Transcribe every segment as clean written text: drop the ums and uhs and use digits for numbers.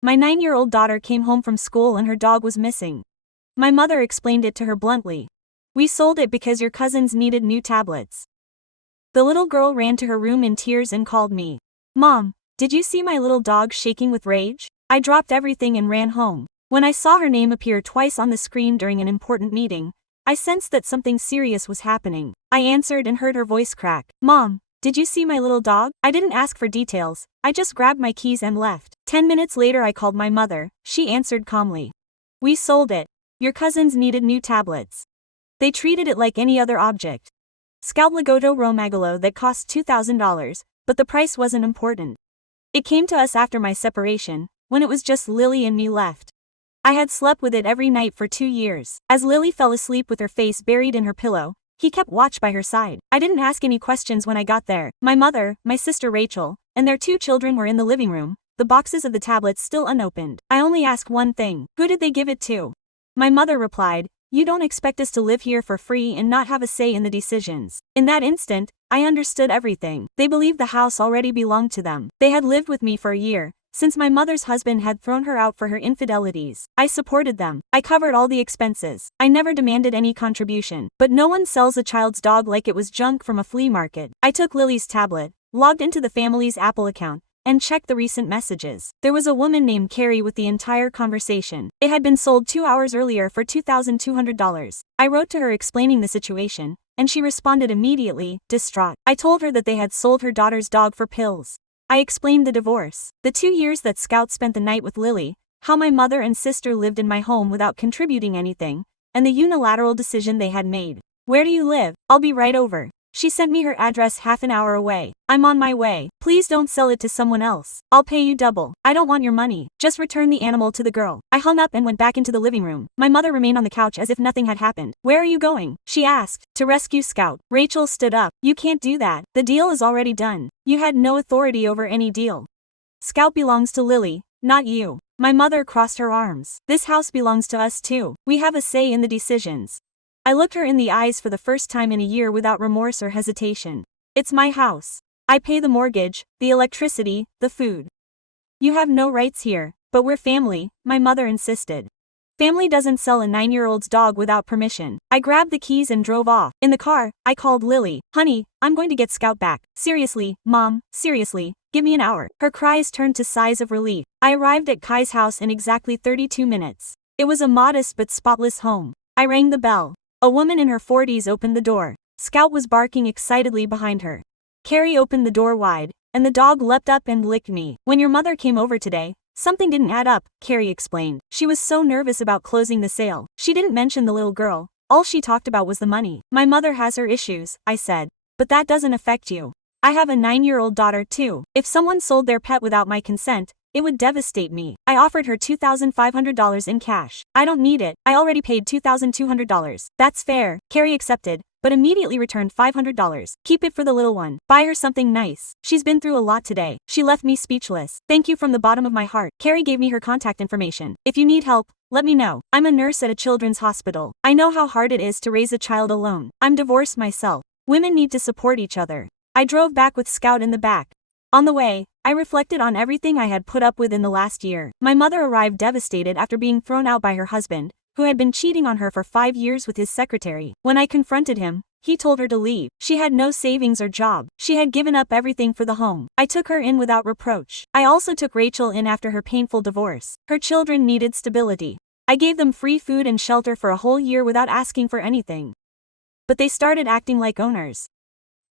My 9-year-old daughter came home from school and her dog was missing. My mother explained it to her bluntly. We sold it because your cousins needed new tablets. The little girl ran to her room in tears and called me. Mom, did you see my little dog shaking with rage? I dropped everything and ran home. When I saw her name appear twice on the screen during an important meeting, I sensed that something serious was happening. I answered and heard her voice crack. Mom, did you see my little dog? I didn't ask for details, I just grabbed my keys and left. 10 minutes later I called my mother, she answered calmly. We sold it. Your cousins needed new tablets. They treated it like any other object. Scout Legoto Romagalo that cost $2,000, but the price wasn't important. It came to us after my separation, when it was just Lily and me left. I had slept with it every night for 2 years. As Lily fell asleep with her face buried in her pillow, he kept watch by her side. I didn't ask any questions when I got there. My mother, my sister Rachel, and their 2 children were in the living room, the boxes of the tablets still unopened. I only asked one thing. Who did they give it to? My mother replied, you don't expect us to live here for free and not have a say in the decisions. In that instant, I understood everything. They believed the house already belonged to them. They had lived with me for a year, since my mother's husband had thrown her out for her infidelities. I supported them. I covered all the expenses. I never demanded any contribution. But no one sells a child's dog like it was junk from a flea market. I took Lily's tablet, logged into the family's Apple account, and checked the recent messages. There was a woman named Carrie with the entire conversation. It had been sold 2 hours earlier for $2,200. I wrote to her explaining the situation, and she responded immediately, distraught. I told her that they had sold her daughter's dog for pills. I explained the divorce, the 2 years that Scout spent the night with Lily, how my mother and sister lived in my home without contributing anything, and the unilateral decision they had made. Where do you live? I'll be right over. She sent me her address half an hour away. I'm on my way. Please don't sell it to someone else. I'll pay you double. I don't want your money. Just return the animal to the girl. I hung up and went back into the living room. My mother remained on the couch as if nothing had happened. Where are you going? She asked. To rescue Scout. Rachel stood up. You can't do that. The deal is already done. You had no authority over any deal. Scout belongs to Lily, not you. My mother crossed her arms. This house belongs to us too. We have a say in the decisions. I looked her in the eyes for the first time in a year without remorse or hesitation. It's my house. I pay the mortgage, the electricity, the food. You have no rights here, but we're family, my mother insisted. Family doesn't sell a 9-year-old's dog without permission. I grabbed the keys and drove off. In the car, I called Lily. Honey, I'm going to get Scout back. Seriously, Mom, seriously, give me an hour. Her cries turned to sighs of relief. I arrived at Kai's house in exactly 32 minutes. It was a modest but spotless home. I rang the bell. A woman in her 40s opened the door. Scout was barking excitedly behind her. Carrie opened the door wide, and the dog leapt up and licked me. When your mother came over today, something didn't add up, Carrie explained. She was so nervous about closing the sale. She didn't mention the little girl. All she talked about was the money. My mother has her issues, I said. But that doesn't affect you. I have a 9-year-old daughter too. If someone sold their pet without my consent, it would devastate me. I offered her $2,500 in cash. I don't need it. I already paid $2,200. That's fair. Carrie accepted, but immediately returned $500. Keep it for the little one. Buy her something nice. She's been through a lot today. She left me speechless. Thank you from the bottom of my heart. Carrie gave me her contact information. If you need help, let me know. I'm a nurse at a children's hospital. I know how hard it is to raise a child alone. I'm divorced myself. Women need to support each other. I drove back with Scout in the back. On the way, I reflected on everything I had put up with in the last year. My mother arrived devastated after being thrown out by her husband, who had been cheating on her for 5 years with his secretary. When I confronted him, he told her to leave. She had no savings or job. She had given up everything for the home. I took her in without reproach. I also took Rachel in after her painful divorce. Her children needed stability. I gave them free food and shelter for a whole year without asking for anything. But they started acting like owners.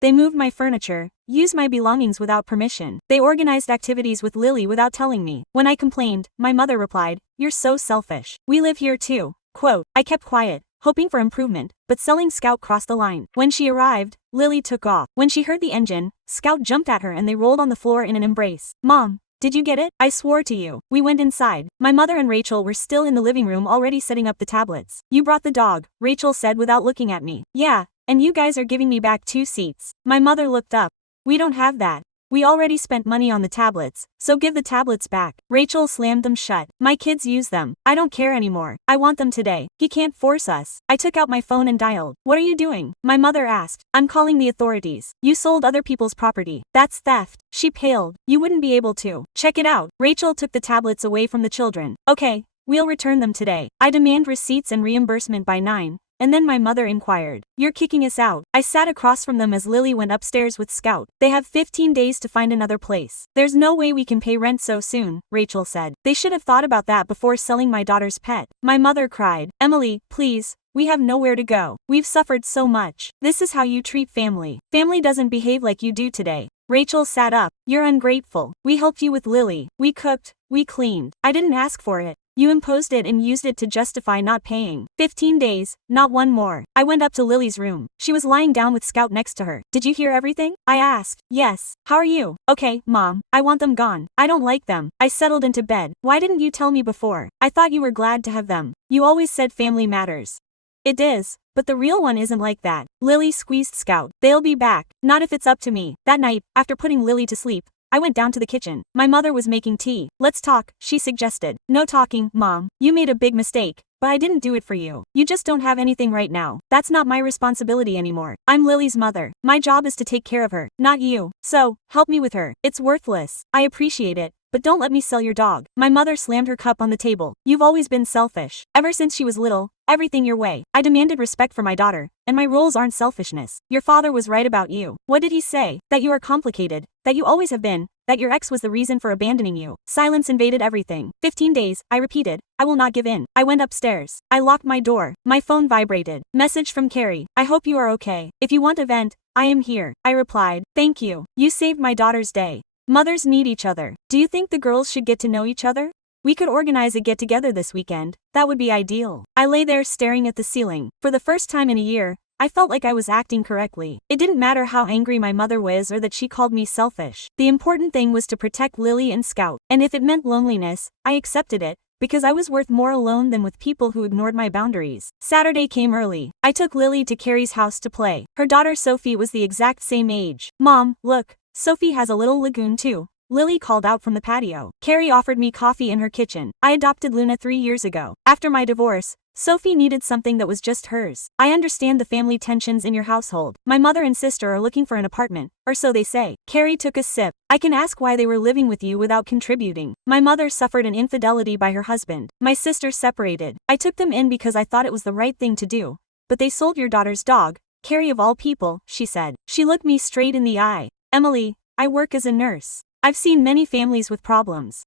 They moved my furniture, used my belongings without permission. They organized activities with Lily without telling me. When I complained, my mother replied, "You're so selfish. We live here too." Quote, I kept quiet, hoping for improvement, but selling Scout crossed the line. When she arrived, Lily took off. When she heard the engine, Scout jumped at her and they rolled on the floor in an embrace. Mom, did you get it? I swore to you. We went inside. My mother and Rachel were still in the living room already setting up the tablets. You brought the dog, Rachel said without looking at me. Yeah. And you guys are giving me back 2 seats. My mother looked up. We don't have that. We already spent money on the tablets, so give the tablets back. Rachel slammed them shut. My kids use them. I don't care anymore. I want them today. He can't force us. I took out my phone and dialed. What are you doing? My mother asked. I'm calling the authorities. You sold other people's property. That's theft. She paled. You wouldn't be able to. Check it out. Rachel took the tablets away from the children. Okay, we'll return them today. I demand receipts and reimbursement by 9. And then my mother inquired. You're kicking us out. I sat across from them as Lily went upstairs with Scout. They have 15 days to find another place. There's no way we can pay rent so soon, Rachel said. They should have thought about that before selling my daughter's pet. My mother cried. Emily, please. We have nowhere to go. We've suffered so much. This is how you treat family. Family doesn't behave like you do today. Rachel sat up. You're ungrateful. We helped you with Lily. We cooked. We cleaned. I didn't ask for it. You imposed it and used it to justify not paying. 15 days, not one more. I went up to Lily's room. She was lying down with Scout next to her. Did you hear everything? I asked. Yes. How are you? Okay, Mom. I want them gone. I don't like them. I settled into bed. Why didn't you tell me before? I thought you were glad to have them. You always said family matters. It is, but the real one isn't like that. Lily squeezed Scout. They'll be back. Not if it's up to me. That night, after putting Lily to sleep, I went down to the kitchen. My mother was making tea. Let's talk, she suggested. No talking, Mom. You made a big mistake, but I didn't do it for you. You just don't have anything right now. That's not my responsibility anymore. I'm Lily's mother. My job is to take care of her, not you. So, help me with her. It's worthless. I appreciate it, but don't let me sell your dog. My mother slammed her cup on the table. You've always been selfish. Ever since she was little, everything your way. I demanded respect for my daughter, and my roles aren't selfishness. Your father was right about you. What did he say? That you are complicated, that you always have been, that your ex was the reason for abandoning you. Silence invaded everything. 15 days, I repeated. I will not give in. I went upstairs. I locked my door. My phone vibrated. Message from Carrie. I hope you are okay. If you want a vent, I am here. I replied. Thank you. You saved my daughter's day. Mothers need each other. Do you think the girls should get to know each other? We could organize a get-together this weekend. That would be ideal. I lay there staring at the ceiling. For the first time in a year, I felt like I was acting correctly. It didn't matter how angry my mother was or that she called me selfish. The important thing was to protect Lily and Scout. And if it meant loneliness, I accepted it, because I was worth more alone than with people who ignored my boundaries. Saturday came early. I took Lily to Carrie's house to play. Her daughter Sophie was the exact same age. Mom, look, Sophie has a little lagoon too. Lily called out from the patio. Carrie offered me coffee in her kitchen. I adopted Luna 3 years ago. After my divorce, Sophie needed something that was just hers. I understand the family tensions in your household. My mother and sister are looking for an apartment, or so they say. Carrie took a sip. I can ask why they were living with you without contributing. My mother suffered an infidelity by her husband. My sister separated. I took them in because I thought it was the right thing to do. But they sold your daughter's dog. Carrie of all people, she said. She looked me straight in the eye. Emily, I work as a nurse. I've seen many families with problems.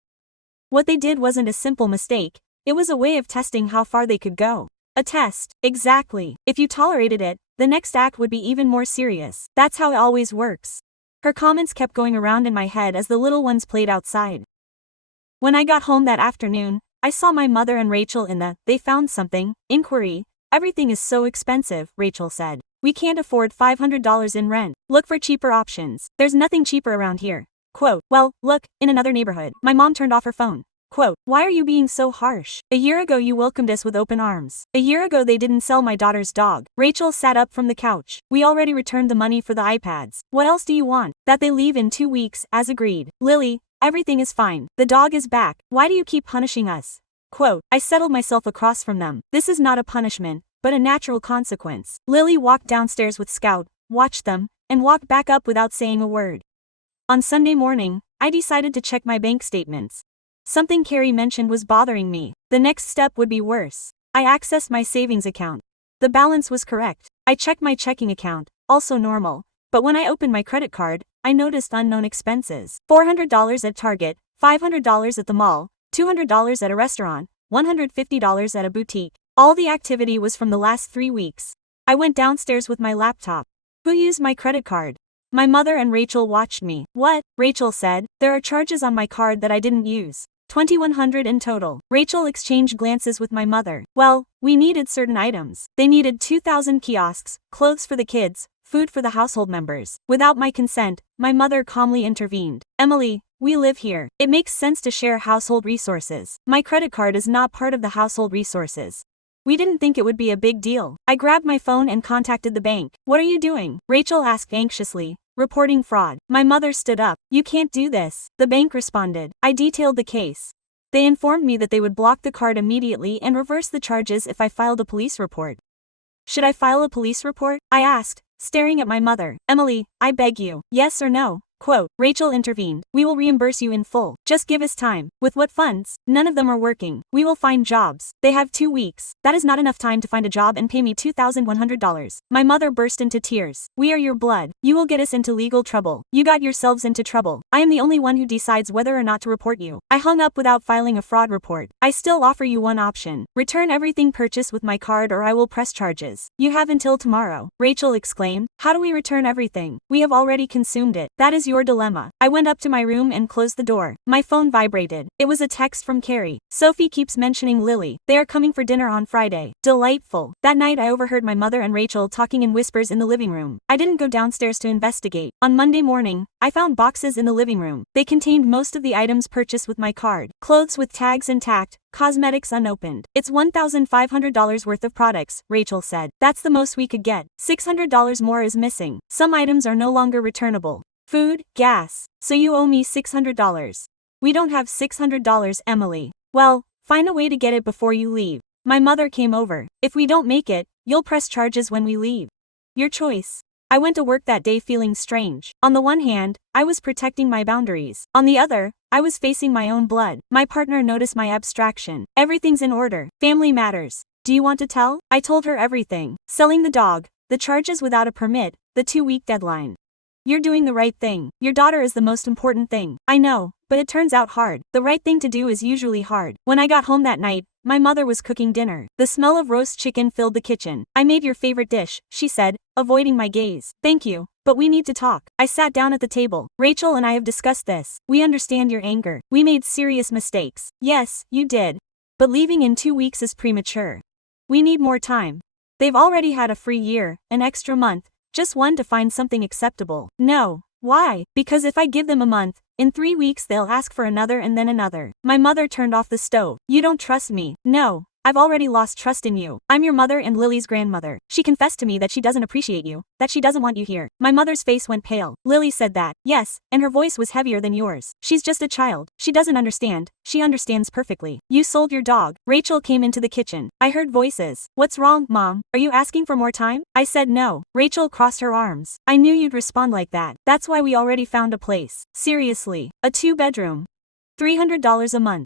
What they did wasn't a simple mistake. It was a way of testing how far they could go. A test. Exactly. If you tolerated it, the next act would be even more serious. That's how it always works. Her comments kept going around in my head as the little ones played outside. When I got home that afternoon, I saw my mother and Rachel in the "they found something" inquiry. Everything is so expensive, Rachel said. We can't afford $500 in rent. Look for cheaper options. There's nothing cheaper around here. Quote, well, look, in another neighborhood. My mom turned off her phone. Quote, why are you being so harsh? A year ago you welcomed us with open arms. A year ago they didn't sell my daughter's dog. Rachel sat up from the couch. We already returned the money for the iPads. What else do you want? That they leave in 2 weeks, as agreed. Lily, everything is fine. The dog is back. Why do you keep punishing us? Quote, I settled myself across from them. This is not a punishment, but a natural consequence. Lily walked downstairs with Scout, watched them, and walked back up without saying a word. On Sunday morning, I decided to check my bank statements. Something Carrie mentioned was bothering me. The next step would be worse. I accessed my savings account. The balance was correct. I checked my checking account, also normal. But when I opened my credit card, I noticed unknown expenses. $400 at Target, $500 at the mall, $200 at a restaurant, $150 at a boutique. All the activity was from the last 3 weeks. I went downstairs with my laptop. Who used my credit card? My mother and Rachel watched me. What? Rachel said. There are charges on my card that I didn't use. $2,100 in total. Rachel exchanged glances with my mother. Well, we needed certain items. They needed 2,000 kiosks, clothes for the kids, food for the household members. Without my consent, my mother calmly intervened. Emily, we live here. It makes sense to share household resources. My credit card is not part of the household resources. We didn't think it would be a big deal. I grabbed my phone and contacted the bank. What are you doing? Rachel asked anxiously. reporting fraud. My mother stood up. You can't do this, the bank responded. I detailed the case. They informed me that they would block the card immediately and reverse the charges if I filed a police report. Should I file a police report? I asked, staring at my mother. Emily, I beg you, yes or no? Quote, Rachel intervened. We will reimburse you in full. Just give us time. With what funds? None of them are working. We will find jobs. They have 2 weeks. That is not enough time to find a job and pay me $2,100. My mother burst into tears. We are your blood. You will get us into legal trouble. You got yourselves into trouble. I am the only one who decides whether or not to report you. I hung up without filing a fraud report. I still offer you one option. Return everything purchased with my card or I will press charges. You have until tomorrow. Rachel exclaimed. How do we return everything? We have already consumed it. That is your dilemma. I went up to my room and closed the door. My phone vibrated. It was a text from Carrie. Sophie keeps mentioning Lily. They are coming for dinner on Friday. Delightful. That night I overheard my mother and Rachel talking in whispers in the living room. I didn't go downstairs to investigate. On Monday morning, I found boxes in the living room. They contained most of the items purchased with my card. Clothes with tags intact, cosmetics unopened. It's $1,500 worth of products, Rachel said. That's the most we could get. $600 more is missing. Some items are no longer returnable. Food, gas. So you owe me $600. We don't have $600, Emily. Well, find a way to get it before you leave. My mother came over. If we don't make it, you'll press charges when we leave. Your choice. I went to work that day feeling strange. On the one hand, I was protecting my boundaries. On the other, I was facing my own blood. My partner noticed my abstraction. Everything's in order. Family matters. Do you want to tell? I told her everything. Selling the dog, the charges without a permit, the 2-week deadline. You're doing the right thing. Your daughter is the most important thing. I know, but it turns out hard. The right thing to do is usually hard. When I got home that night, my mother was cooking dinner. The smell of roast chicken filled the kitchen. I made your favorite dish, she said, avoiding my gaze. Thank you, but we need to talk. I sat down at the table. Rachel and I have discussed this. We understand your anger. We made serious mistakes. Yes, you did. But leaving in 2 weeks is premature. We need more time. They've already had a free year, an extra month. Just one to find something acceptable. No. Why? Because if I give them a month, in 3 weeks they'll ask for another and then another. My mother turned off the stove. You don't trust me. No. I've already lost trust in you. I'm your mother and Lily's grandmother. She confessed to me that she doesn't appreciate you, that she doesn't want you here. My mother's face went pale. Lily said that. Yes, and her voice was heavier than yours. She's just a child. She doesn't understand. She understands perfectly. You sold your dog. Rachel came into the kitchen. I heard voices. What's wrong, Mom? Are you asking for more time? I said no. Rachel crossed her arms. I knew you'd respond like that. That's why we already found a place. Seriously. A 2-bedroom. $300 a month.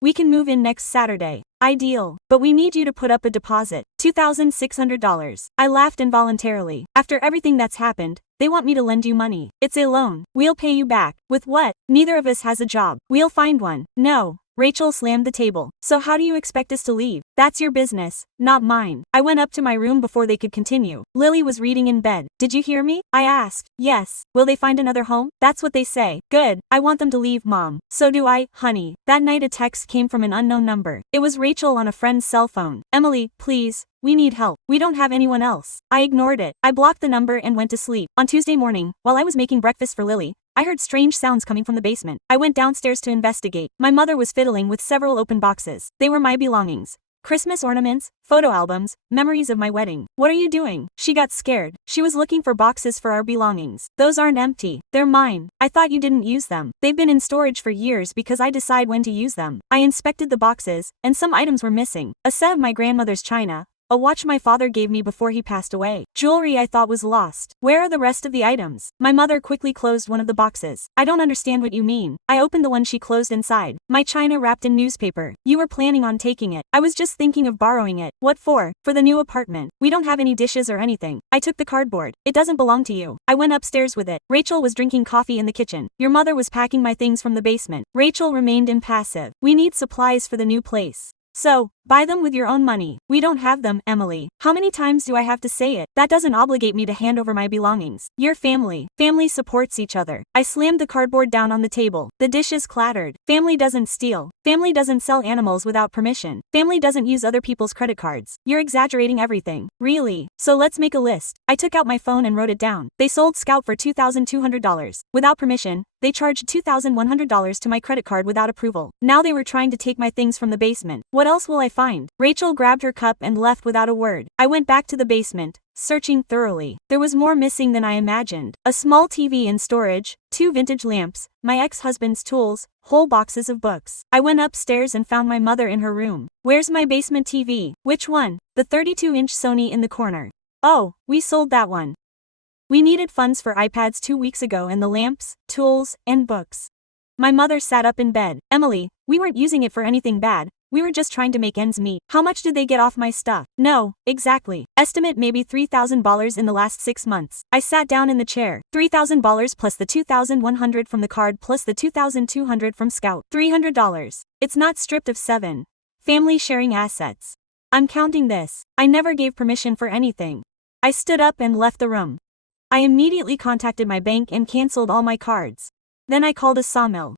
We can move in next Saturday. Ideal. But we need you to put up a deposit. $2,600. I laughed involuntarily. After everything that's happened, they want me to lend you money. It's a loan. We'll pay you back. With what? Neither of us has a job. We'll find one. No. Rachel slammed the table. So how do you expect us to leave? That's your business, not mine. I went up to my room before they could continue. Lily was reading in bed. Did you hear me? I asked. Yes. Will they find another home? That's what they say. Good. I want them to leave, Mom. So do I, honey. That night a text came from an unknown number. It was Rachel on a friend's cell phone. Emily, please. We need help. We don't have anyone else. I ignored it. I blocked the number and went to sleep. On Tuesday morning, while I was making breakfast for Lily, I heard strange sounds coming from the basement. I went downstairs to investigate. My mother was fiddling with several open boxes. They were my belongings. Christmas ornaments, photo albums, memories of my wedding. What are you doing? She got scared. She was looking for boxes for our belongings. Those aren't empty. They're mine. I thought you didn't use them. They've been in storage for years because I decide when to use them. I inspected the boxes, and some items were missing. A set of my grandmother's china, a watch my father gave me before he passed away. Jewelry I thought was lost. Where are the rest of the items? My mother quickly closed one of the boxes. I don't understand what you mean. I opened the one she closed inside. My china wrapped in newspaper. You were planning on taking it. I was just thinking of borrowing it. What for? For the new apartment. We don't have any dishes or anything. I took the cardboard. It doesn't belong to you. I went upstairs with it. Rachel was drinking coffee in the kitchen. Your mother was packing my things from the basement. Rachel remained impassive. We need supplies for the new place. So, buy them with your own money. We don't have them, Emily. How many times do I have to say it? That doesn't obligate me to hand over my belongings. You're family. Family supports each other. I slammed the cardboard down on the table. The dishes clattered. Family doesn't steal. Family doesn't sell animals without permission. Family doesn't use other people's credit cards. You're exaggerating everything. Really? So let's make a list. I took out my phone and wrote it down. They sold Scout for $2,200. Without permission, they charged $2,100 to my credit card without approval. Now they were trying to take my things from the basement. What else will I find? Rachel grabbed her cup and left without a word. I went back to the basement, searching thoroughly. There was more missing than I imagined. A small TV in storage, 2 vintage lamps, my ex-husband's tools, whole boxes of books. I went upstairs and found my mother in her room. Where's my basement TV? Which one? The 32-inch Sony in the corner. Oh, we sold that one. We needed funds for iPads 2 weeks ago and the lamps, tools, and books. My mother sat up in bed. Emily, we weren't using it for anything bad. We were just trying to make ends meet. How much did they get off my stuff? No, exactly. Estimate maybe $3,000 in the last 6 months. I sat down in the chair. $3,000 plus the $2,100 from the card plus the $2,200 from Scout. $300. It's not stripped of 7. Family sharing assets. I'm counting this. I never gave permission for anything. I stood up and left the room. I immediately contacted my bank and canceled all my cards. Then I called a sawmill.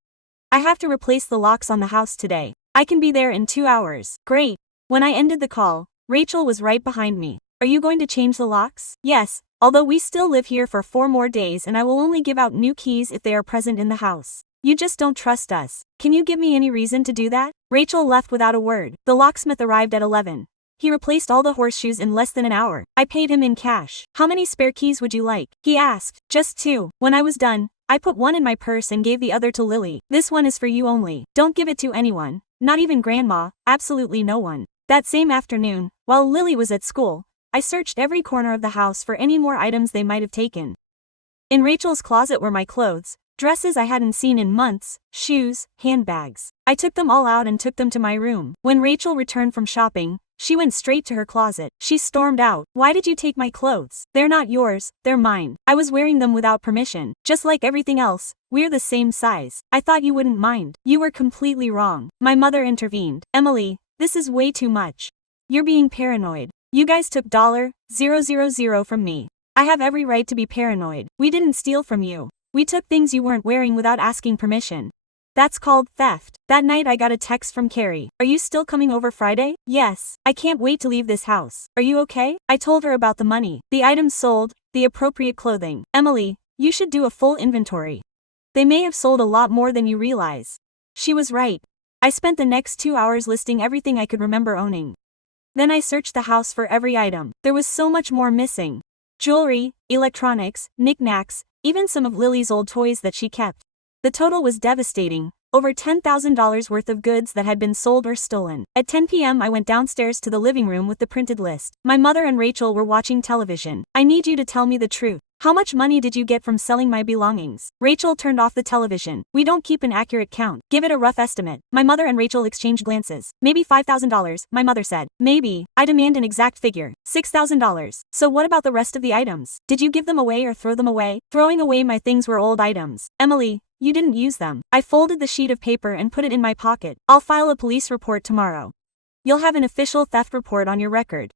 I have to replace the locks on the house today. I can be there in 2 hours. Great. When I ended the call, Rachel was right behind me. Are you going to change the locks? Yes, although we still live here for 4 more days and I will only give out new keys if they are present in the house. You just don't trust us. Can you give me any reason to do that? Rachel left without a word. The locksmith arrived at 11. He replaced all the horseshoes in less than an hour. I paid him in cash. How many spare keys would you like? He asked. Just 2. When I was done, I put one in my purse and gave the other to Lily. This one is for you only. Don't give it to anyone. Not even Grandma, absolutely no one. That same afternoon, while Lily was at school, I searched every corner of the house for any more items they might have taken. In Rachel's closet were my clothes, dresses I hadn't seen in months, shoes, handbags. I took them all out and took them to my room. When Rachel returned from shopping, she went straight to her closet. She stormed out. Why did you take my clothes? They're not yours, they're mine. I was wearing them without permission. Just like everything else, we're the same size. I thought you wouldn't mind. You were completely wrong. My mother intervened. Emily, this is way too much. You're being paranoid. You guys took $0,000 from me. I have every right to be paranoid. We didn't steal from you. We took things you weren't wearing without asking permission. That's called theft. That night I got a text from Carrie. Are you still coming over Friday? Yes. I can't wait to leave this house. Are you okay? I told her about the money, the items sold, the appropriate clothing. Emily, you should do a full inventory. They may have sold a lot more than you realize. She was right. I spent the next 2 hours listing everything I could remember owning. Then I searched the house for every item. There was so much more missing. Jewelry, electronics, knickknacks, even some of Lily's old toys that she kept. The total was devastating, over $10,000 worth of goods that had been sold or stolen. At 10 p.m. I went downstairs to the living room with the printed list. My mother and Rachel were watching television. I need you to tell me the truth. How much money did you get from selling my belongings? Rachel turned off the television. We don't keep an accurate count. Give it a rough estimate. My mother and Rachel exchanged glances. Maybe $5,000, my mother said. Maybe. I demand an exact figure. $6,000. So what about the rest of the items? Did you give them away or throw them away? Throwing away my things were old items. Emily, you didn't use them. I folded the sheet of paper and put it in my pocket. I'll file a police report tomorrow. You'll have an official theft report on your record.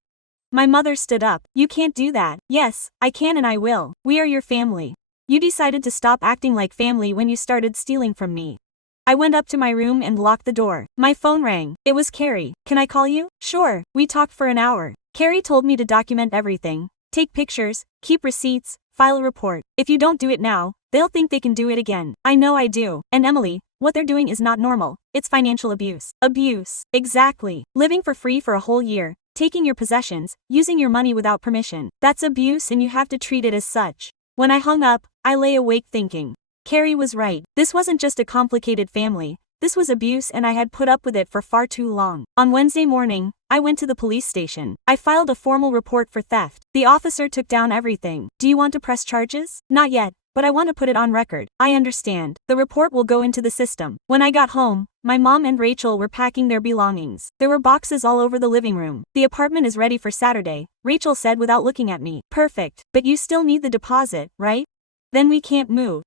My mother stood up. You can't do that. Yes, I can and I will. We are your family. You decided to stop acting like family when you started stealing from me. I went up to my room and locked the door. My phone rang. It was Carrie. Can I call you? Sure. We talked for an hour. Carrie told me to document everything. Take pictures, keep receipts, file a report. If you don't do it now, they'll think they can do it again. I know I do. And Emily, what they're doing is not normal. It's financial abuse. Abuse. Exactly. Living for free for a whole year, taking your possessions, using your money without permission. That's abuse and you have to treat it as such. When I hung up, I lay awake thinking. Carrie was right. This wasn't just a complicated family. This was abuse and I had put up with it for far too long. On Wednesday morning, I went to the police station. I filed a formal report for theft. The officer took down everything. Do you want to press charges? Not yet, but I want to put it on record. I understand. The report will go into the system. When I got home, my mom and Rachel were packing their belongings. There were boxes all over the living room. The apartment is ready for Saturday, Rachel said without looking at me. Perfect. But you still need the deposit, right? Then we can't move.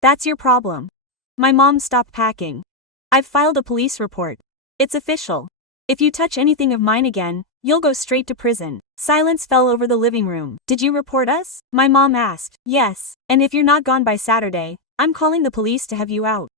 That's your problem. My mom stopped packing. I've filed a police report. It's official. If you touch anything of mine again, you'll go straight to prison. Silence fell over the living room. Did you report us? My mom asked. Yes. And if you're not gone by Saturday, I'm calling the police to have you out.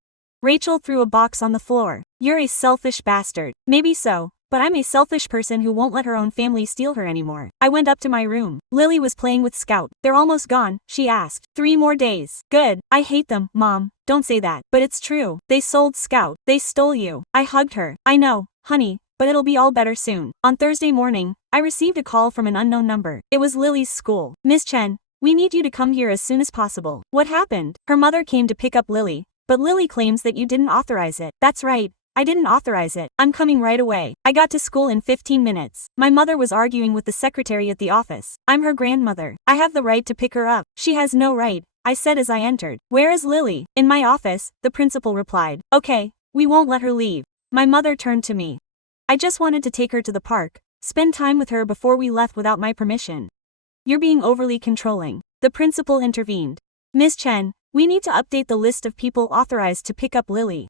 Rachel threw a box on the floor. You're a selfish bastard. Maybe so, but I'm a selfish person who won't let her own family steal her anymore. I went up to my room. Lily was playing with Scout. They're almost gone, she asked. 3 more days. Good. I hate them, Mom. Don't say that. But it's true. They sold Scout. They stole you. I hugged her. I know, honey, but it'll be all better soon. On Thursday morning, I received a call from an unknown number. It was Lily's school. Miss Chen, we need you to come here as soon as possible. What happened? Her mother came to pick up Lily, but Lily claims that you didn't authorize it. That's right. I didn't authorize it. I'm coming right away. I got to school in 15 minutes. My mother was arguing with the secretary at the office. I'm her grandmother. I have the right to pick her up. She has no right, I said as I entered. Where is Lily? In my office, the principal replied. Okay, we won't let her leave. My mother turned to me. I just wanted to take her to the park, spend time with her before we left without my permission. You're being overly controlling. The principal intervened. Miss Chen, we need to update the list of people authorized to pick up Lily.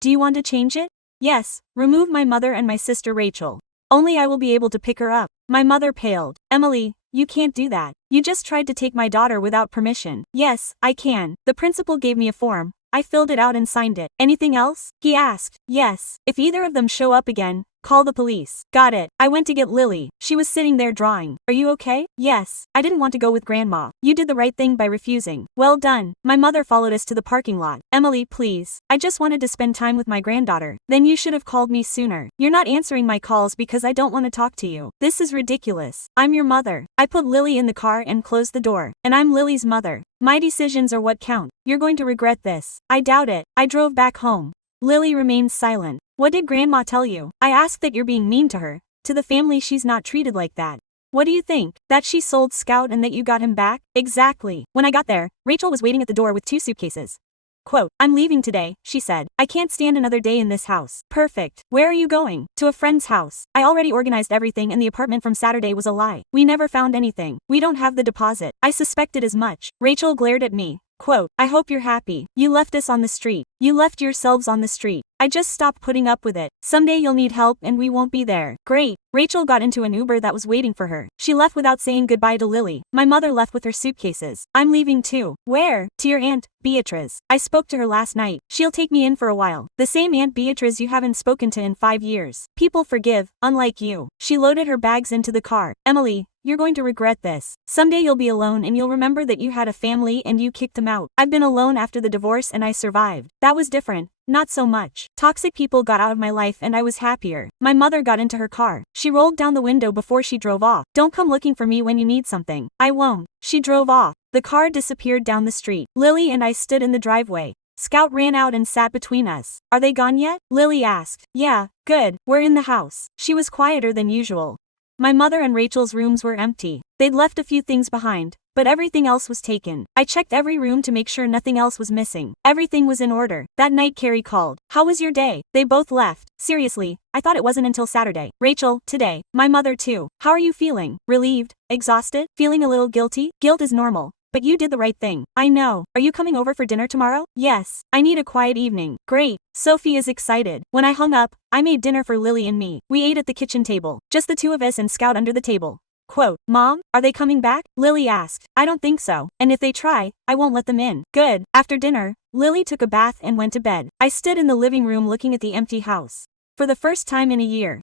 Do you want to change it? Yes, remove my mother and my sister Rachel. Only I will be able to pick her up. My mother paled. Emily, you can't do that. You just tried to take my daughter without permission. Yes, I can. The principal gave me a form. I filled it out and signed it. Anything else? He asked. Yes. If either of them show up again, call the police. Got it. I went to get Lily. She was sitting there drawing. Are you okay? Yes. I didn't want to go with Grandma. You did the right thing by refusing. Well done. My mother followed us to the parking lot. Emily, please. I just wanted to spend time with my granddaughter. Then you should have called me sooner. You're not answering my calls because I don't want to talk to you. This is ridiculous. I'm your mother. I put Lily in the car and closed the door. And I'm Lily's mother. My decisions are what count. You're going to regret this. I doubt it. I drove back home. Lily remained silent. What did Grandma tell you? I asked that you're being mean to her. To the family, she's not treated like that. What do you think? That she sold Scout and that you got him back? Exactly. When I got there, Rachel was waiting at the door with 2 suitcases. Quote, I'm leaving today, she said. I can't stand another day in this house. Perfect. Where are you going? To a friend's house. I already organized everything and the apartment from Saturday was a lie. We never found anything. We don't have the deposit. I suspected as much. Rachel glared at me. Quote, I hope you're happy. You left us on the street. You left yourselves on the street. I just stopped putting up with it. Someday you'll need help and we won't be there. Great. Rachel got into an Uber that was waiting for her. She left without saying goodbye to Lily. My mother left with her suitcases. I'm leaving too. Where? To your aunt, Beatrice. I spoke to her last night. She'll take me in for a while. The same Aunt Beatrice you haven't spoken to in 5 years. People forgive, unlike you. She loaded her bags into the car. Emily, you're going to regret this. Someday you'll be alone and you'll remember that you had a family and you kicked them out. I've been alone after the divorce and I survived. That was different. Not so much. Toxic people got out of my life and I was happier. My mother got into her car. She rolled down the window before she drove off. Don't come looking for me when you need something. I won't. She drove off. The car disappeared down the street. Lily and I stood in the driveway. Scout ran out and sat between us. Are they gone yet? Lily asked. Yeah, good. We're in the house. She was quieter than usual. My mother and Rachel's rooms were empty. They'd left a few things behind, but everything else was taken. I checked every room to make sure nothing else was missing. Everything was in order. That night Carrie called. How was your day? They both left. Seriously, I thought it wasn't until Saturday. Rachel, today. My mother too. How are you feeling? Relieved? Exhausted? Feeling a little guilty? Guilt is normal. But you did the right thing. I know. Are you coming over for dinner tomorrow? Yes. I need a quiet evening. Great. Sophie is excited. When I hung up, I made dinner for Lily and me. We ate at the kitchen table. Just the 2 of us and Scout under the table. Quote, Mom, are they coming back? Lily asked. I don't think so. And if they try, I won't let them in. Good. After dinner, Lily took a bath and went to bed. I stood in the living room looking at the empty house. For the first time in a year.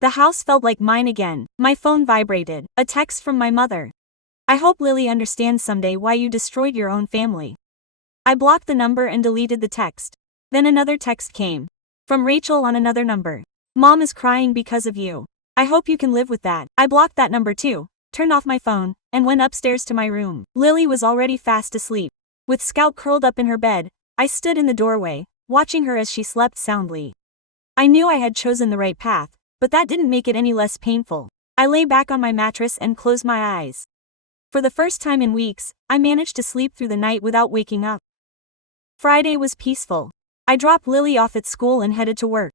The house felt like mine again. My phone vibrated. A text from my mother. I hope Lily understands someday why you destroyed your own family. I blocked the number and deleted the text. Then another text came. From Rachel on another number. Mom is crying because of you. I hope you can live with that. I blocked that number too, turned off my phone, and went upstairs to my room. Lily was already fast asleep. With Scout curled up in her bed, I stood in the doorway, watching her as she slept soundly. I knew I had chosen the right path, but that didn't make it any less painful. I lay back on my mattress and closed my eyes. For the first time in weeks, I managed to sleep through the night without waking up. Friday was peaceful. I dropped Lily off at school and headed to work.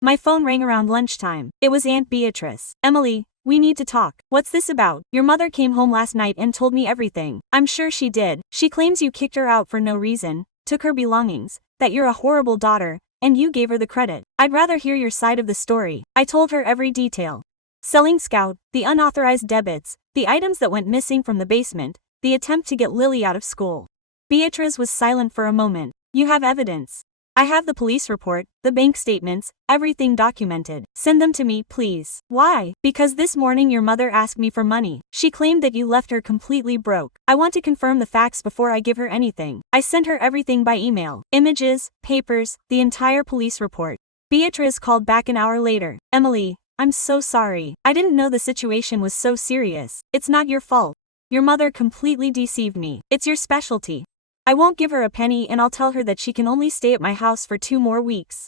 My phone rang around lunchtime. It was Aunt Beatrice. Emily, we need to talk. What's this about? Your mother came home last night and told me everything. I'm sure she did. She claims you kicked her out for no reason, took her belongings, that you're a horrible daughter, and you gave her the credit. I'd rather hear your side of the story. I told her every detail. Selling Scout, the unauthorized debits, the items that went missing from the basement, the attempt to get Lily out of school. Beatrice was silent for a moment. You have evidence. I have the police report, the bank statements, everything documented. Send them to me, please. Why? Because this morning your mother asked me for money. She claimed that you left her completely broke. I want to confirm the facts before I give her anything. I sent her everything by email. Images, papers, the entire police report. Beatrice called back an hour later. Emily, I'm so sorry. I didn't know the situation was so serious. It's not your fault. Your mother completely deceived me. It's your specialty. I won't give her a penny and I'll tell her that she can only stay at my house for 2 more weeks.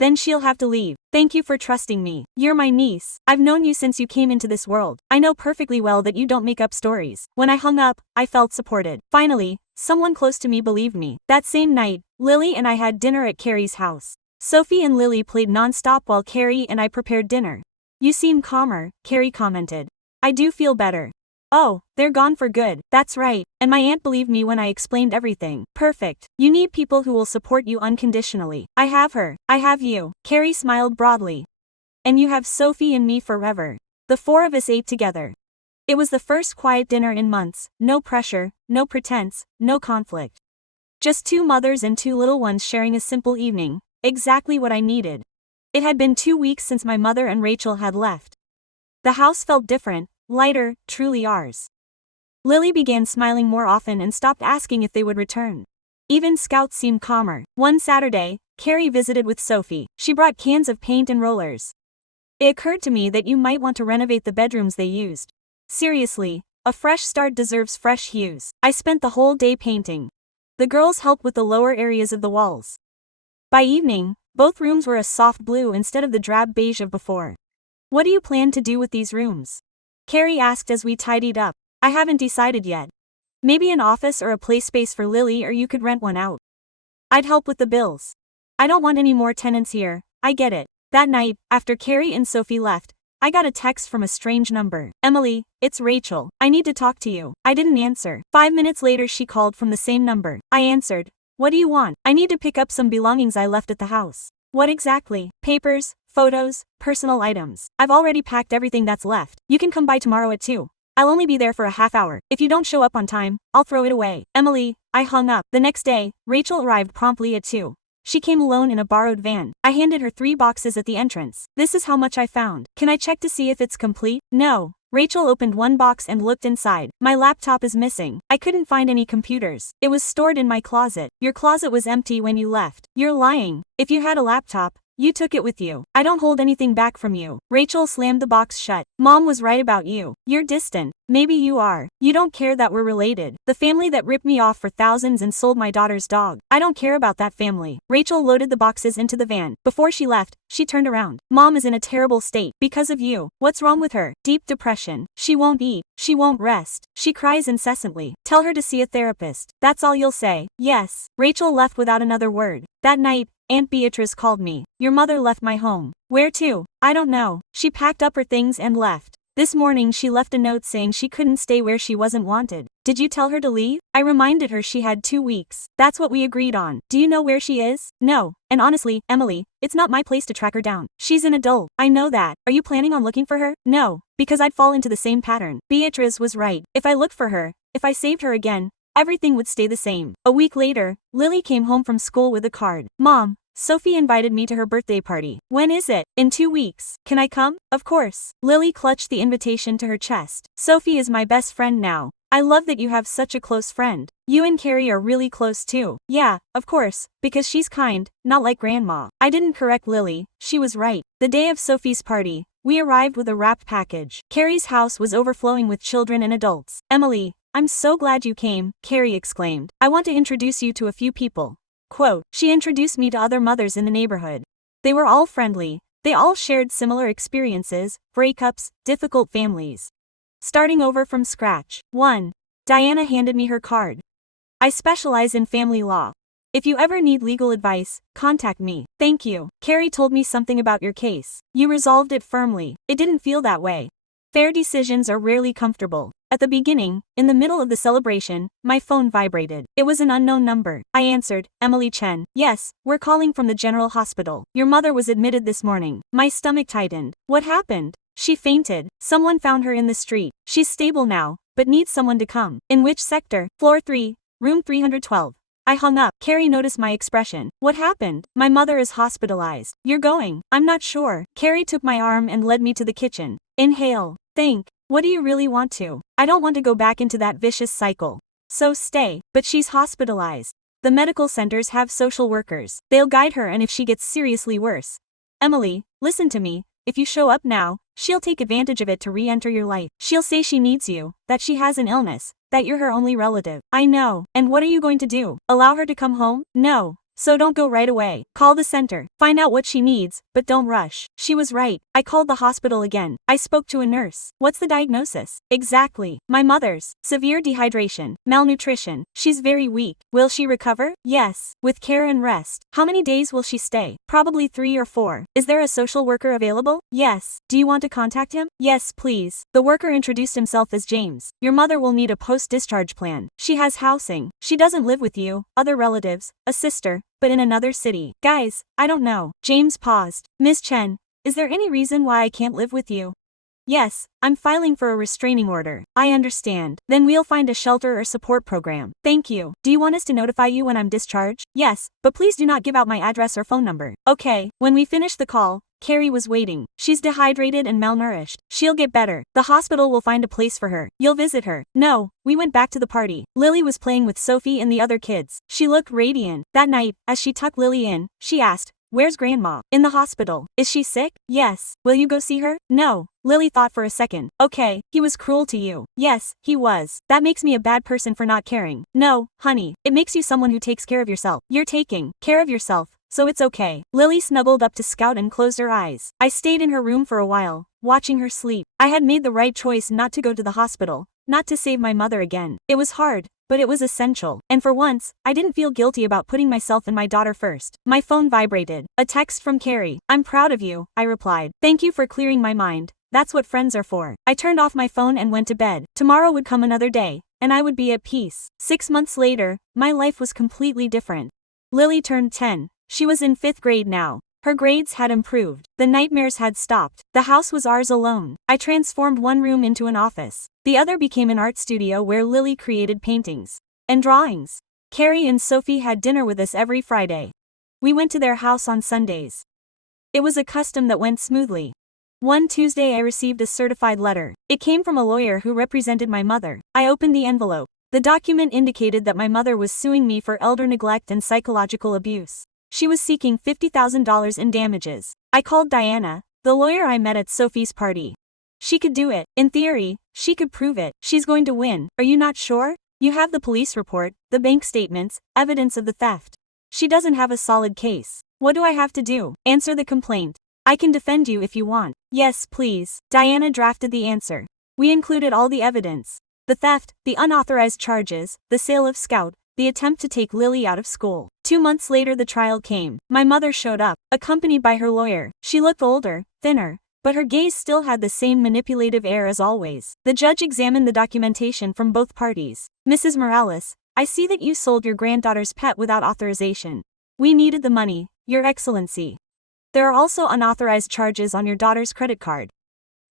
Then she'll have to leave. Thank you for trusting me. You're my niece. I've known you since you came into this world. I know perfectly well that you don't make up stories. When I hung up, I felt supported. Finally, someone close to me believed me. That same night, Lily and I had dinner at Carrie's house. Sophie and Lily played non-stop while Carrie and I prepared dinner. You seem calmer, Carrie commented. I do feel better. Oh, they're gone for good. That's right. And my aunt believed me when I explained everything. Perfect. You need people who will support you unconditionally. I have her. I have you. Carrie smiled broadly. And you have Sophie and me forever. The 4 of us ate together. It was the first quiet dinner in months. No pressure, no pretense, no conflict. Just 2 mothers and 2 little ones sharing a simple evening. Exactly what I needed. It had been 2 weeks since my mother and Rachel had left. The house felt different. Lighter, truly ours. Lily began smiling more often and stopped asking if they would return. Even Scout seemed calmer. One Saturday, Carrie visited with Sophie. She brought cans of paint and rollers. It occurred to me that you might want to renovate the bedrooms they used. Seriously, a fresh start deserves fresh hues. I spent the whole day painting. The girls helped with the lower areas of the walls. By evening, both rooms were a soft blue instead of the drab beige of before. What do you plan to do with these rooms? Carrie asked as we tidied up. I haven't decided yet. Maybe an office or a play space for Lily, or you could rent one out. I'd help with the bills. I don't want any more tenants here. I get it. That night, after Carrie and Sophie left, I got a text from a strange number. Emily, it's Rachel. I need to talk to you. I didn't answer. 5 minutes later she called from the same number. I answered. What do you want? I need to pick up some belongings I left at the house. What exactly? Papers, photos, personal items. I've already packed everything that's left. You can come by tomorrow at 2. I'll only be there for a half hour. If you don't show up on time, I'll throw it away. Emily, I hung up. The next day, Rachel arrived promptly at 2. She came alone in a borrowed van. I handed her 3 boxes at the entrance. This is how much I found. Can I check to see if it's complete? No. Rachel opened one box and looked inside. My laptop is missing. I couldn't find any computers. It was stored in my closet. Your closet was empty when you left. You're lying. If you had a laptop, you took it with you. I don't hold anything back from you. Rachel slammed the box shut. Mom was right about you. You're distant. Maybe you are. You don't care that we're related. The family that ripped me off for thousands and sold my daughter's dog. I don't care about that family. Rachel loaded the boxes into the van. Before she left, she turned around. Mom is in a terrible state. Because of you. What's wrong with her? Deep depression. She won't eat. She won't rest. She cries incessantly. Tell her to see a therapist. That's all you'll say. Yes. Rachel left without another word. That night, Aunt Beatrice called me. Your mother left my home. Where to? I don't know. She packed up her things and left. This morning she left a note saying she couldn't stay where she wasn't wanted. Did you tell her to leave? I reminded her she had 2 weeks. That's what we agreed on. Do you know where she is? No. And honestly, Emily, it's not my place to track her down. She's an adult. I know that. Are you planning on looking for her? No. Because I'd fall into the same pattern. Beatrice was right. If I looked for her, if I saved her again, everything would stay the same. A week later, Lily came home from school with a card. Mom, Sophie invited me to her birthday party. When is it? In 2 weeks. Can I come? Of course. Lily clutched the invitation to her chest. Sophie is my best friend now. I love that you have such a close friend. You and Carrie are really close too. Yeah, of course, because she's kind, not like grandma. I didn't correct Lily. She was right. The day of Sophie's party, we arrived with a wrapped package. Carrie's house was overflowing with children and adults. Emily, I'm so glad you came, Carrie exclaimed. I want to introduce you to a few people. Quote, she introduced me to other mothers in the neighborhood. They were all friendly. They all shared similar experiences, breakups, difficult families. Starting over from scratch. 1. Diana handed me her card. I specialize in family law. If you ever need legal advice, contact me. Thank you. Carrie told me something about your case. You resolved it firmly. It didn't feel that way. Fair decisions are rarely comfortable. At the beginning, in the middle of the celebration, my phone vibrated. It was an unknown number. I answered, Emily Chen. Yes, we're calling from the general hospital. Your mother was admitted this morning. My stomach tightened. What happened? She fainted. Someone found her in the street. She's stable now, but needs someone to come. In which sector? Floor 3, room 312. I hung up. Carrie noticed my expression. What happened? My mother is hospitalized. You're going? I'm not sure. Carrie took my arm and led me to the kitchen. Inhale. Think. What do you really want to? I don't want to go back into that vicious cycle. So stay. But she's hospitalized. The medical centers have social workers. They'll guide her, and if she gets seriously worse. Emily, listen to me. if you show up now, she'll take advantage of it to re-enter your life. She'll say she needs you, that she has an illness, that you're her only relative. I know. And what are you going to do? Allow her to come home? No. So don't go right away. Call the center. Find out what she needs, but don't rush. She was right. I called the hospital again. I spoke to a nurse. What's the diagnosis? Exactly. My mother's. Severe dehydration. Malnutrition. She's very weak. Will she recover? Yes. With care and rest. How many days will she stay? Probably 3 or 4. Is there a social worker available? Yes. Do you want to contact him? Yes, please. The worker introduced himself as James. Your mother will need a post-discharge plan. She has housing. She doesn't live with you, other relatives, a sister, but in another city. Guys, I don't know. James paused. Miss Chen, is there any reason why I can't live with you? Yes, I'm filing for a restraining order. I understand. Then we'll find a shelter or support program. Thank you. Do you want us to notify you when I'm discharged? Yes, but please do not give out my address or phone number. Okay. When we finished the call, Carrie was waiting. She's dehydrated and malnourished. She'll get better. The hospital will find a place for her. You'll visit her. No, we went back to the party. Lily was playing with Sophie and the other kids. She looked radiant. That night, as she tucked Lily in, she asked, "Where's Grandma?" "In the hospital." "Is she sick?" "Yes." "Will you go see her?" "No." Lily thought for a second. "Okay, he was cruel to you." "Yes, he was. That makes me a bad person for not caring." "No, honey, it makes you someone who takes care of yourself. You're taking care of yourself, so it's okay." Lily snuggled up to Scout and closed her eyes. I stayed in her room for a while, watching her sleep. I had made the right choice not to go to the hospital, not to save my mother again. It was hard, but it was essential. And for once, I didn't feel guilty about putting myself and my daughter first. My phone vibrated. A text from Carrie. "I'm proud of you," I replied. "Thank you for clearing my mind. That's what friends are for." I turned off my phone and went to bed. Tomorrow would come another day, and I would be at peace. 6 months later, my life was completely different. Lily turned 10. She was in 5th grade now. Her grades had improved. The nightmares had stopped. The house was ours alone. I transformed one room into an office. The other became an art studio where Lily created paintings and drawings. Carrie and Sophie had dinner with us every Friday. We went to their house on Sundays. It was a custom that went smoothly. One Tuesday I received a certified letter. It came from a lawyer who represented my mother. I opened the envelope. The document indicated that my mother was suing me for elder neglect and psychological abuse. She was seeking $50,000 in damages. I called Diana, the lawyer I met at Sophie's party. She could do it. In theory, she could prove it. She's going to win. Are you not sure? You have the police report, the bank statements, evidence of the theft. She doesn't have a solid case. What do I have to do? Answer the complaint. I can defend you if you want. Yes, please. Diana drafted the answer. We included all the evidence. The theft, the unauthorized charges, the sale of Scout, the attempt to take Lily out of school. 2 months later the trial came. My mother showed up, accompanied by her lawyer. She looked older, thinner, but her gaze still had the same manipulative air as always. The judge examined the documentation from both parties. "Mrs. Morales, I see that you sold your granddaughter's pet without authorization. We needed the money, Your Excellency. There are also unauthorized charges on your daughter's credit card.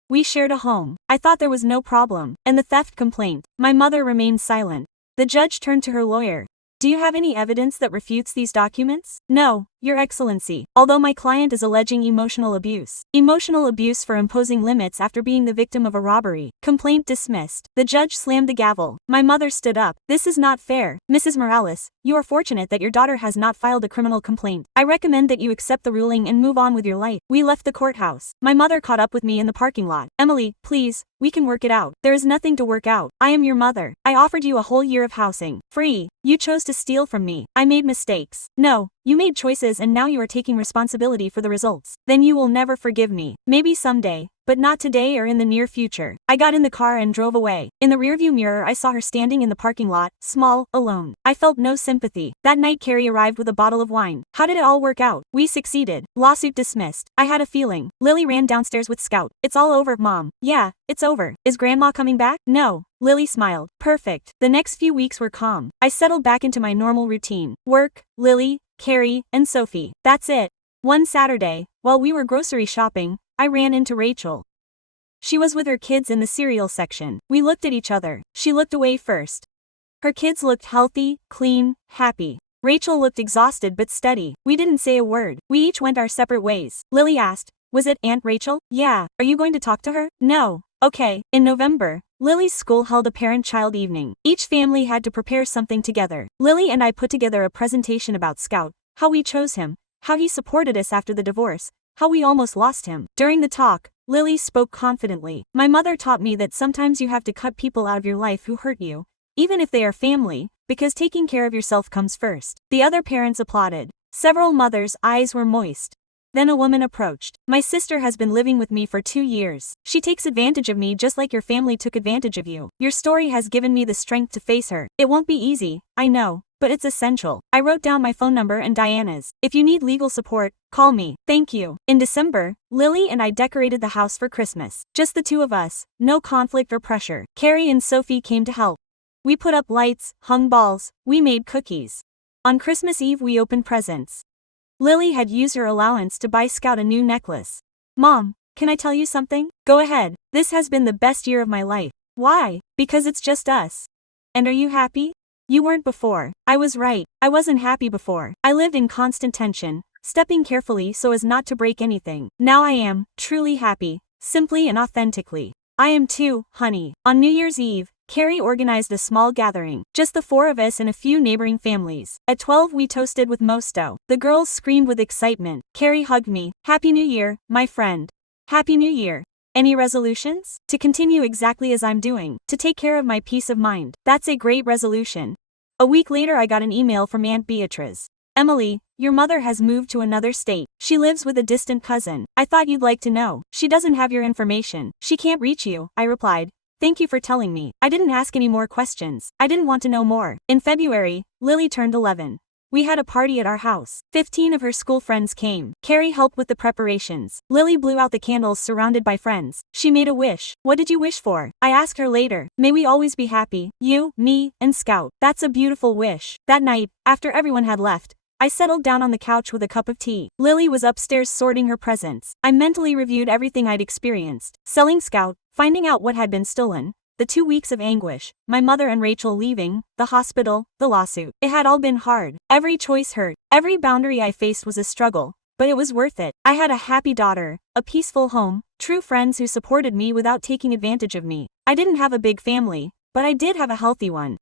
We shared a home. I thought there was no problem. And the theft complaint." My mother remained silent. The judge turned to her lawyer. "Do you have any evidence that refutes these documents?" "No, Your Excellency. Although my client is alleging emotional abuse. Emotional abuse for imposing limits after being the victim of a robbery. Complaint dismissed." The judge slammed the gavel. My mother stood up. "This is not fair. Mrs. Morales, you are fortunate that your daughter has not filed a criminal complaint. I recommend that you accept the ruling and move on with your life." We left the courthouse. My mother caught up with me in the parking lot. "Emily, please, we can work it out." "There is nothing to work out. I am your mother. I offered you a whole year of housing. Free. You chose to steal from me. I made mistakes." "No. You made choices and now you are taking responsibility for the results. Then you will never forgive me. Maybe someday, but not today or in the near future." I got in the car and drove away. In the rearview mirror I saw her standing in the parking lot, small, alone. I felt no sympathy. That night Carrie arrived with a bottle of wine. How did it all work out? We succeeded. Lawsuit dismissed. I had a feeling. Lily ran downstairs with Scout. "It's all over, Mom." "Yeah, it's over. Is Grandma coming back?" "No." Lily smiled. "Perfect." The next few weeks were calm. I settled back into my normal routine. Work, Lily, Carrie, and Sophie. That's it. One Saturday, while we were grocery shopping, I ran into Rachel. She was with her kids in the cereal section. We looked at each other. She looked away first. Her kids looked healthy, clean, happy. Rachel looked exhausted but steady. We didn't say a word. We each went our separate ways. Lily asked, "Was it Aunt Rachel?" "Yeah. Are you going to talk to her?" "No." "Okay." In November, Lily's school held a parent-child evening. Each family had to prepare something together. Lily and I put together a presentation about Scout, how we chose him, how he supported us after the divorce, how we almost lost him. During the talk, Lily spoke confidently. My mother taught me that sometimes you have to cut people out of your life who hurt you, even if they are family, because taking care of yourself comes first. The other parents applauded. Several mothers' eyes were moist. Then a woman approached. My sister has been living with me for 2 years. She takes advantage of me just like your family took advantage of you. Your story has given me the strength to face her. It won't be easy, I know, but it's essential. I wrote down my phone number and Diana's. If you need legal support, call me. Thank you. In December, Lily and I decorated the house for Christmas. Just the two of us, no conflict or pressure. Carrie and Sophie came to help. We put up lights, hung balls, we made cookies. On Christmas Eve we opened presents. Lily had used her allowance to buy Scout a new necklace. Mom, can I tell you something? Go ahead. This has been the best year of my life. Why? Because it's just us. And are you happy? You weren't before. I was right. I wasn't happy before. I lived in constant tension, stepping carefully so as not to break anything. Now I am, truly happy, simply and authentically. I am too, honey. On New Year's Eve, Carrie organized a small gathering, just the 4 of us and a few neighboring families. At 12 we toasted with mosto. The girls screamed with excitement. Carrie hugged me. Happy New Year, my friend. Happy New Year. Any resolutions? To continue exactly as I'm doing. To take care of my peace of mind. That's a great resolution. A week later I got an email from Aunt Beatrice. Emily, your mother has moved to another state. She lives with a distant cousin. I thought you'd like to know. She doesn't have your information. She can't reach you, I replied. Thank you for telling me. I didn't ask any more questions. I didn't want to know more. In February, Lily turned 11. We had a party at our house. 15 of her school friends came. Carrie helped with the preparations. Lily blew out the candles surrounded by friends. She made a wish. What did you wish for? I asked her later. May we always be happy, you, me, and Scout. That's a beautiful wish. That night, after everyone had left, I settled down on the couch with a cup of tea. Lily was upstairs sorting her presents. I mentally reviewed everything I'd experienced. Selling Scout, finding out what had been stolen, the 2 weeks of anguish, my mother and Rachel leaving, the hospital, the lawsuit. It had all been hard. Every choice hurt. Every boundary I faced was a struggle, but it was worth it. I had a happy daughter, a peaceful home, true friends who supported me without taking advantage of me. I didn't have a big family, but I did have a healthy one.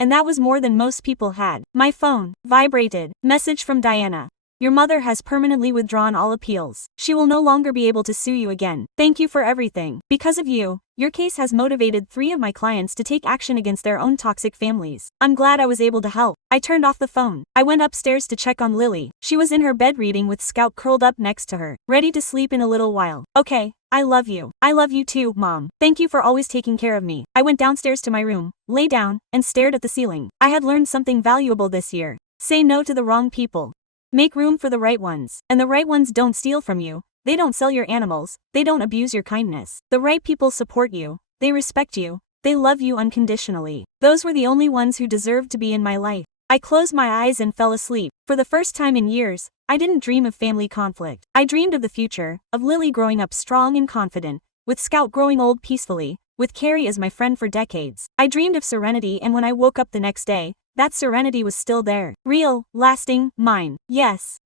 And that was more than most people had. My phone vibrated. Message from Diana. Your mother has permanently withdrawn all appeals. She will no longer be able to sue you again. Thank you for everything. Because of you, your case has motivated 3 of my clients to take action against their own toxic families. I'm glad I was able to help. I turned off the phone. I went upstairs to check on Lily. She was in her bed reading with Scout curled up next to her, ready to sleep in a little while. Okay, I love you. I love you too, Mom. Thank you for always taking care of me. I went downstairs to my room, lay down, and stared at the ceiling. I had learned something valuable this year. Say no to the wrong people. Make room for the right ones. And the right ones don't steal from you. They don't sell your animals. They don't abuse your kindness. The right people support you. They respect you. They love you unconditionally. Those were the only ones who deserved to be in my life. I closed my eyes and fell asleep. For the first time in years, I didn't dream of family conflict. I dreamed of the future, of Lily growing up strong and confident, with Scout growing old peacefully, with Carrie as my friend for decades. I dreamed of serenity, and when I woke up the next day, that serenity was still there. Real, lasting, mine. Yes.